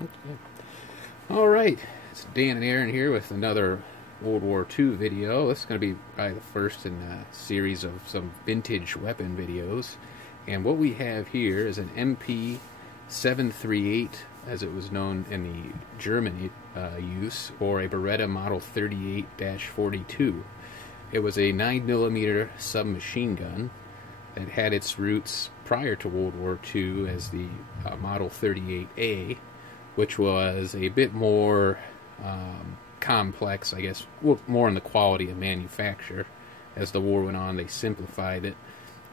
Okay. All right, it's Dan and Aaron here with another World War II video. This is going to be probably the first in a series of some vintage weapon videos. And what we have here is an MP738, as it was known in the German use, or a Beretta Model 38-42. It was a 9mm submachine gun that had its roots prior to World War II as the Model 38A, which was a bit more complex, I guess, more in the quality of manufacture. As the war went on, they simplified it,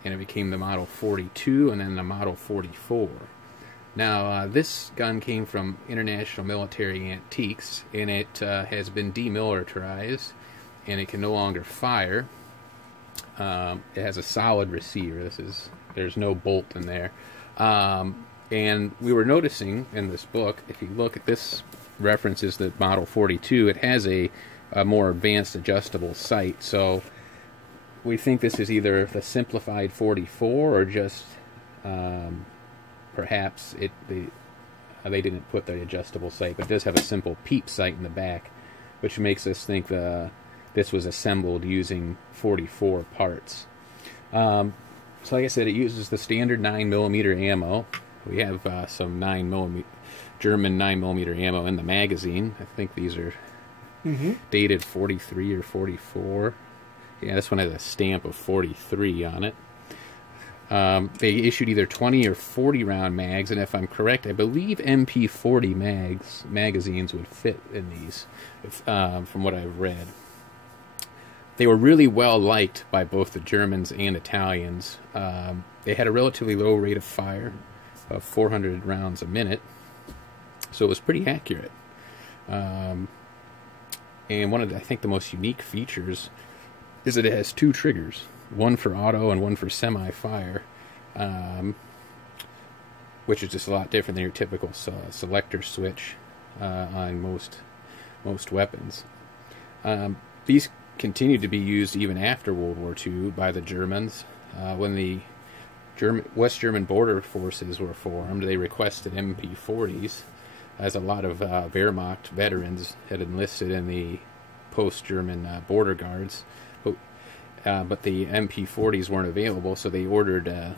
and it became the Model 42 and then the Model 44. Now, this gun came from International Military Antiques, and it has been demilitarized, and it can no longer fire. It has a solid receiver. There's no bolt in there. And we were noticing in this book, if you look at this, references the Model 42, it has a more advanced adjustable sight. So we think this is either the simplified 44 or just perhaps they didn't put the adjustable sight, but it does have a simple peep sight in the back, which makes us think this was assembled using 44 parts. So like I said, it uses the standard 9mm ammo. We have some German 9mm ammo in the magazine. I think these are dated 43 or 44. Yeah, this one has a stamp of 43 on it. They issued either 20 or 40 round mags, and if I'm correct, I believe MP40 magazines would fit in these, from what I've read. They were really well liked by both the Germans and Italians. They had a relatively low rate of fire of 400 rounds a minute, so it was pretty accurate. And one of I think the most unique features is that it has two triggers, one for auto and one for semi-fire, which is just a lot different than your typical selector switch on most weapons. These continued to be used even after World War II by the Germans. When the West German border forces were formed, they requested MP40s, as a lot of Wehrmacht veterans had enlisted in the post-German border guards. But the MP40s weren't available, so they ordered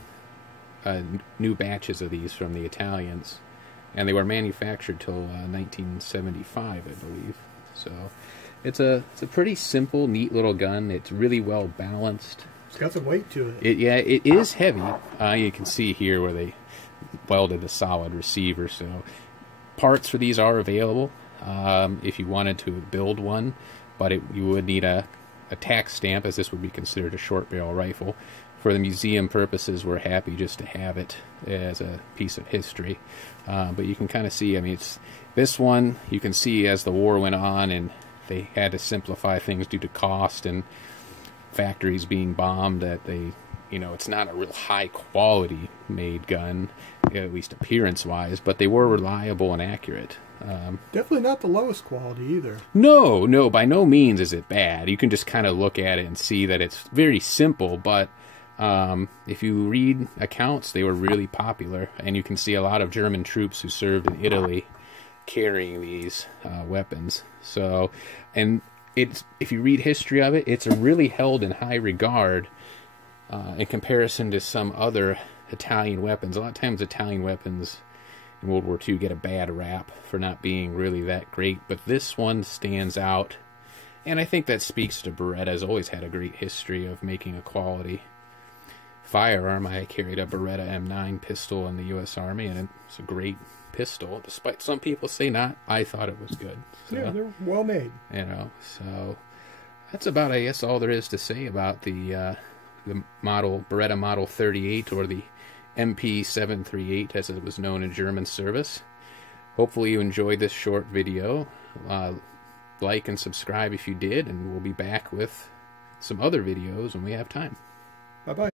new batches of these from the Italians, and they were manufactured till 1975, I believe. So it's a pretty simple, neat little gun. It's really well balanced. It's got some weight to it. Yeah, it is heavy. You can see here where they welded a solid receiver. So parts for these are available if you wanted to build one, but you would need a tax stamp, as this would be considered a short barrel rifle. For the museum purposes, we're happy just to have it as a piece of history. But you can kind of see, I mean, this one, you can see as the war went on and they had to simplify things due to cost and factories being bombed, that it's not a real high quality made gun, at least appearance wise, but they were reliable and accurate. Definitely not the lowest quality either. No, by no means is it bad. You can just kind of look at it and see that it's very simple, but if you read accounts, they were really popular, and you can see a lot of German troops who served in Italy carrying these weapons. So, and if you read history of it, it's really held in high regard in comparison to some other Italian weapons. A lot of times Italian weapons in World War II get a bad rap for not being really that great, but this one stands out, and I think that speaks to Beretta. Has always had a great history of making a quality firearm. I carried a Beretta M9 pistol in the U.S. Army, and it's a great pistol, despite some people say not. I thought it was good. So, yeah, they're well made. So that's about, I guess, all there is to say about the Beretta Model 38, or the MP738 as it was known in German service. Hopefully you enjoyed this short video. Like and subscribe if you did, and we'll be back with some other videos when we have time. Bye-bye.